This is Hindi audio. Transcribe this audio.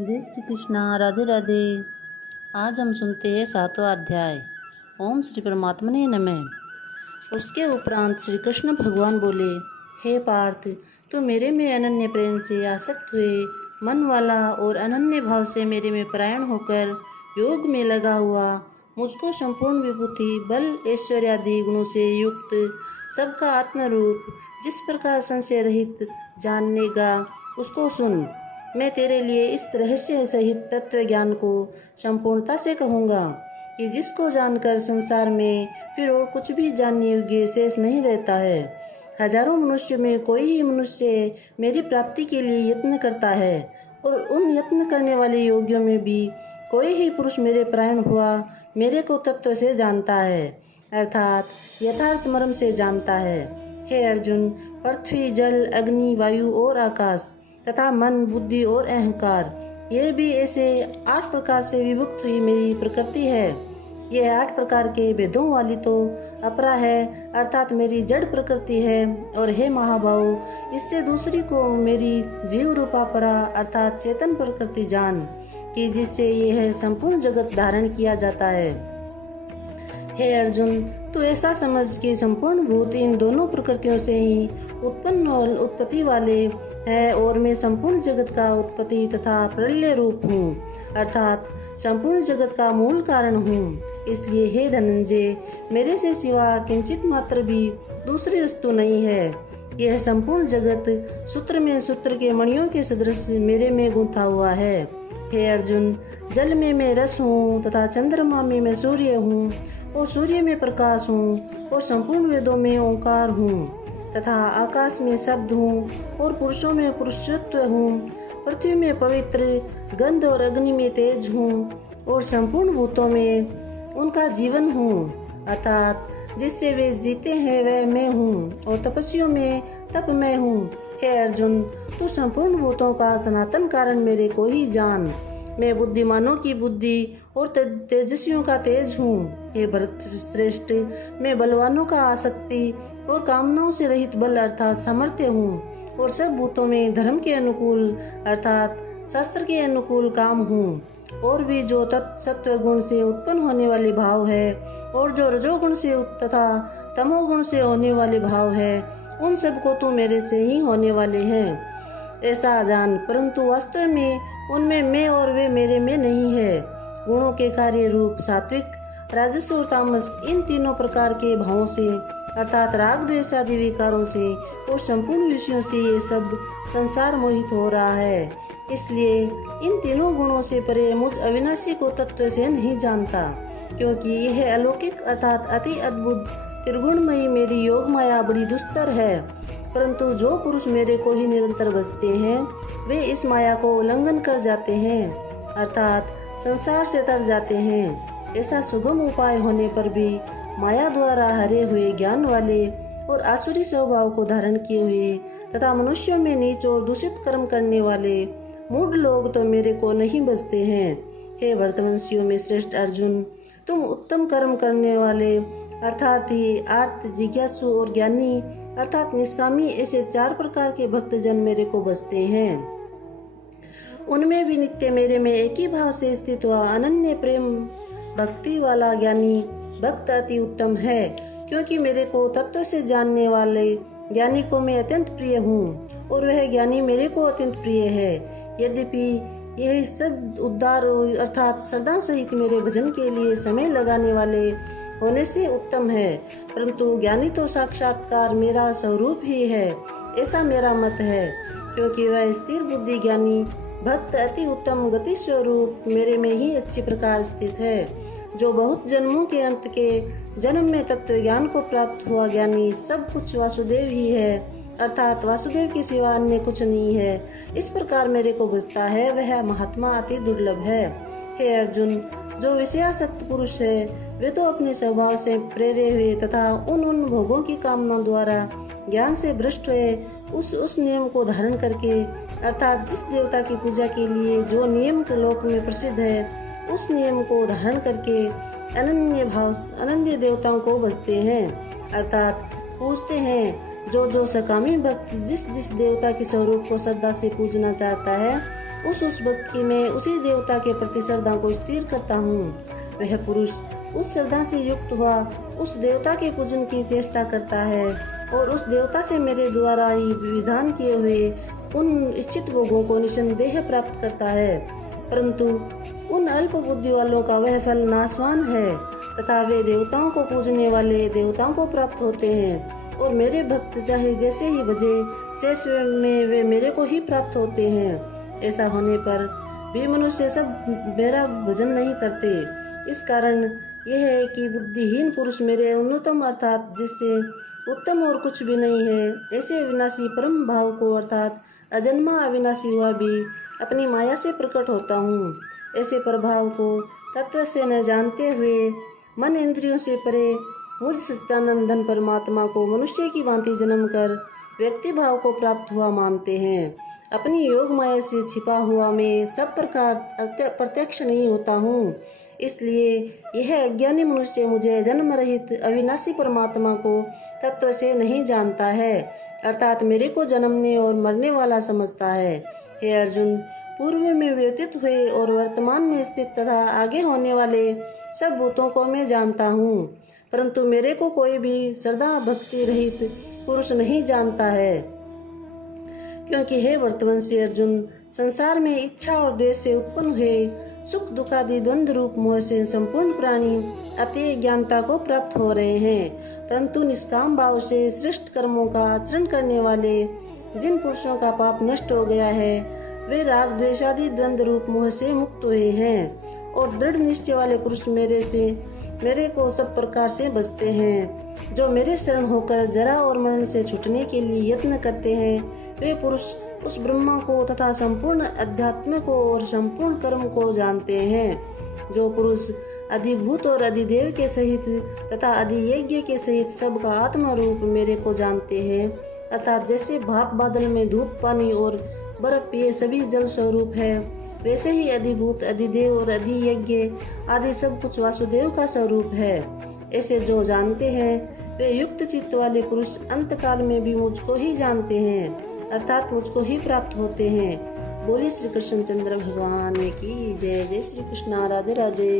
जय श्री कृष्णा। राधे राधे। आज हम सुनते हैं 7वां अध्याय। ओम श्री परमात्मने नमः। उसके उपरांत श्री कृष्ण भगवान बोले, हे पार्थ, तू मेरे में अनन्य प्रेम से आसक्त हुए मन वाला और अनन्य भाव से मेरे में परायण होकर योग में लगा हुआ मुझको संपूर्ण विभूति बल ऐश्वर्य आदि गुणों से युक्त सबका आत्मरूप जिस प्रकार संशय रहित जाननेगा उसको सुन। मैं तेरे लिए इस रहस्य सहित तत्व ज्ञान को संपूर्णता से कहूँगा कि जिसको जानकर संसार में फिर और कुछ भी जानने योग्य शेष नहीं रहता है। हजारों मनुष्य में कोई ही मनुष्य मेरी प्राप्ति के लिए यत्न करता है और उन यत्न करने वाले योगियों में भी कोई ही पुरुष मेरे परायण हुआ मेरे को तत्व से जानता है, अर्थात यथार्थ मर्म से जानता है। हे अर्जुन, पृथ्वी, जल, अग्नि, वायु और आकाश तथा मन, बुद्धि और अहंकार, ये भी ऐसे 8 प्रकार से विभक्त हुई मेरी प्रकृति है। ये 8 प्रकार के भेदों वाली तो अपरा है, अर्थात मेरी जड़ प्रकृति है। और हे महाभाव, इससे दूसरी को मेरी जीव रूपा परा अर्थात चेतन प्रकृति जान कि जिससे यह संपूर्ण जगत धारण किया जाता है। हे अर्जुन, तू ऐसा समझ कि संपूर्ण भूत इन दोनों प्रकृतियों से ही उत्पन्न और उत्पत्ति वाले है और मैं संपूर्ण जगत का उत्पत्ति तथा प्रलय रूप हूँ, अर्थात संपूर्ण जगत का मूल कारण हूँ। इसलिए हे धनंजय, मेरे से सिवा किंचित मात्र भी दूसरी वस्तु नहीं है। यह संपूर्ण जगत सूत्र में सूत्र के मणियों के सदृश मेरे में गूंथा हुआ है। हे अर्जुन, जल में मैं रस हूँ तथा चंद्रमा में मैं सूर्य हूँ और सूर्य में प्रकाश हूँ और संपूर्ण वेदों में ओंकार हूँ तथा आकाश में शब्द हूँ और पुरुषों में पुरुषत्व हूँ, पृथ्वी में पवित्र गंध और अग्नि में तेज हूँ और संपूर्ण भूतों में उनका जीवन हूँ, अर्थात जिससे वे जीते हैं वह मैं हूँ और तपस्वियों में तप मैं हूँ। हे अर्जुन, तू संपूर्ण भूतों का सनातन कारण मेरे को ही जान। मैं बुद्धिमानों की बुद्धि और तेजस्वियों का तेज हूँ। हे भरत श्रेष्ठ, मैं बलवानों का आसक्ति और कामनाओं से रहित बल अर्थात सामर्थ्य हूँ और सब भूतों में धर्म के अनुकूल अर्थात शास्त्र के अनुकूल काम हूँ। और भी जो सत्व गुण से उत्पन्न होने वाले भाव है और जो रजोगुण से तथा तमोगुण से होने वाले भाव है, उन सब को तो मेरे से ही होने वाले हैं ऐसा जान। परंतु वास्तव में उनमें मैं और वे मेरे में नहीं है। गुणों के कार्य रूप सात्विक, राजस और तामस, इन तीनों प्रकार के भावों से अर्थात राग द्वेष आदि विकारों से और संपूर्ण विषयों से ये सब संसार मोहित हो रहा है। इसलिए इन तीनों गुणों से परे मुझ अविनाशी को तत्व से नहीं जानता, क्योंकि यह अलौकिक अर्थात अति अद्भुत त्रिगुणमयी मेरी योग माया बड़ी दुस्तर है। परंतु जो पुरुष मेरे को ही निरंतर बसते हैं वे इस माया को उल्लंघन कर जाते हैं, अर्थात संसार से तर जाते हैं। ऐसा सुगम उपाय होने पर भी माया द्वारा हरे हुए ज्ञान वाले और आसुरी स्वभाव को धारण किए हुए तथा मनुष्यों में नीच और दूषित कर्म करने वाले मूढ़ लोग तो मेरे को नहीं बचते हैं। हे भरतवंशियों में श्रेष्ठ अर्जुन, तुम उत्तम कर्म करने वाले अर्थात ही आर्त, जिज्ञासु और ज्ञानी अर्थात निष्कामी, ऐसे 4 प्रकार के भक्तजन मेरे को बसते हैं। उनमें भी नित्य मेरे में एक ही भाव से स्थित हुआ अनन्य प्रेम भक्ति वाला ज्ञानी भक्त अति उत्तम है, क्योंकि मेरे को तत्व से जानने वाले ज्ञानी को मैं अत्यंत प्रिय हूँ और वह ज्ञानी मेरे को अत्यंत प्रिय है। यद्यपि यह सब उद्धार अर्थात श्रद्धा सहित मेरे भजन के लिए समय लगाने वाले होने से उत्तम है, परंतु ज्ञानी तो साक्षात्कार मेरा स्वरूप ही है ऐसा मेरा मत है, क्योंकि वह स्थिर बुद्धि ज्ञानी भक्त अति उत्तम गति स्वरूप मेरे में ही अच्छी प्रकार स्थित है। जो बहुत जन्मों के अंत के जन्म में तत्व ज्ञान को प्राप्त हुआ ज्ञानी सब कुछ वासुदेव ही है, अर्थात वासुदेव के सिवा अन्य कुछ नहीं है, इस प्रकार मेरे को बुझता है वह महात्मा अति दुर्लभ है। हे अर्जुन, जो विषयासक्त पुरुष है वे तो अपने स्वभाव से प्रेरे हुए तथा उन भोगों की कामना द्वारा ज्ञान से भ्रष्ट हुए उस नियम को धारण करके अर्थात जिस देवता की पूजा के लिए जो नियम के लोक में प्रसिद्ध है उस नियम को धारण करके अनन्य देवताओं को भजते हैं, अर्थात पूजते हैं। जो सकामी भक्त जिस देवता के स्वरूप को श्रद्धा से पूजना चाहता है उस भक्त की मैं उसी देवता के प्रति श्रद्धा को स्थिर करता हूँ। वह पुरुष उस श्रद्धा से युक्त हुआ उस देवता के पूजन की चेष्टा करता है और उस देवता से मेरे द्वारा ही विधान किए हुए उन इच्छित भोगों को निसंदेह प्राप्त करता है। परंतु उन अल्प बुद्धि वालों का वह फल नाशवान है तथा वे देवताओं को पूजने वाले देवताओं को प्राप्त होते हैं और मेरे भक्त चाहे जैसे ही भजे शेष में वे मेरे को ही प्राप्त होते हैं। ऐसा होने पर भी मनुष्य सब मेरा भजन नहीं करते। इस कारण यह है कि बुद्धिहीन पुरुष मेरे उन्नतम अर्थात जिससे उत्तम और कुछ भी नहीं है ऐसे अविनाशी परम भाव को अर्थात अजन्मा अविनाशी हुआ भी अपनी माया से प्रकट होता हूँ। ऐसे प्रभाव को तत्व से न जानते हुए मन इंद्रियों से परे मुझ सच्चिदानंद परमात्मा को मनुष्य की भांति जन्म कर व्यक्ति भाव को प्राप्त हुआ मानते हैं। अपनी योग माया से छिपा हुआ मैं सब प्रकार प्रत्यक्ष नहीं होता हूँ। इसलिए यह अज्ञानी मनुष्य मुझे जन्म रहित अविनाशी परमात्मा को तत्व से नहीं जानता है अर्थात मेरे को जन्मने और मरने वाला समझता है। हे अर्जुन, पूर्व में व्यतीत हुए और वर्तमान में स्थित तथा आगे होने वाले सब भूतों को मैं जानता हूँ, परंतु मेरे को कोई भी श्रद्धा भक्ति रहित पुरुष नहीं जानता है। क्योंकि हे वर्तवंशी अर्जुन, संसार में इच्छा और द्वेष से उत्पन्न हुए सुख दुखादि द्वंद्व रूप मोह से संपूर्ण प्राणी अति ज्ञानता को प्राप्त हो रहे हैं, परंतु निष्काम भाव से श्रेष्ठ कर्मों का आचरण करने वाले जिन पुरुषों का पाप नष्ट हो गया है वे राग द्वेषादि द्वंद्व रूप मोह से मुक्त हुए हैं और दृढ़ निश्चय वाले पुरुष मेरे को सब प्रकार से बचते हैं। जो मेरे शरण होकर जरा और मरण से छूटने के लिए यत्न करते हैं वे पुरुष उस ब्रह्मा को तथा संपूर्ण अध्यात्म को और संपूर्ण कर्म को जानते हैं। जो पुरुष अधिभूत और अधिदेव के सहित तथा अधियज्ञ के सहित सबका आत्मा रूप मेरे को जानते हैं अर्थात जैसे भाप बादल में धूप पानी और बर्फ पिए सभी जल स्वरूप है, वैसे ही अधिभूत अधिदेव और अधियज्ञ आदि सब कुछ वासुदेव का स्वरूप है। ऐसे जो जानते हैं वे युक्त चित्त वाले पुरुष अंत काल में भी मुझको ही जानते हैं अर्थात मुझको ही प्राप्त होते हैं। बोलिए श्री कृष्ण चंद्र भगवान की जय। जय श्री कृष्ण। राधे राधे।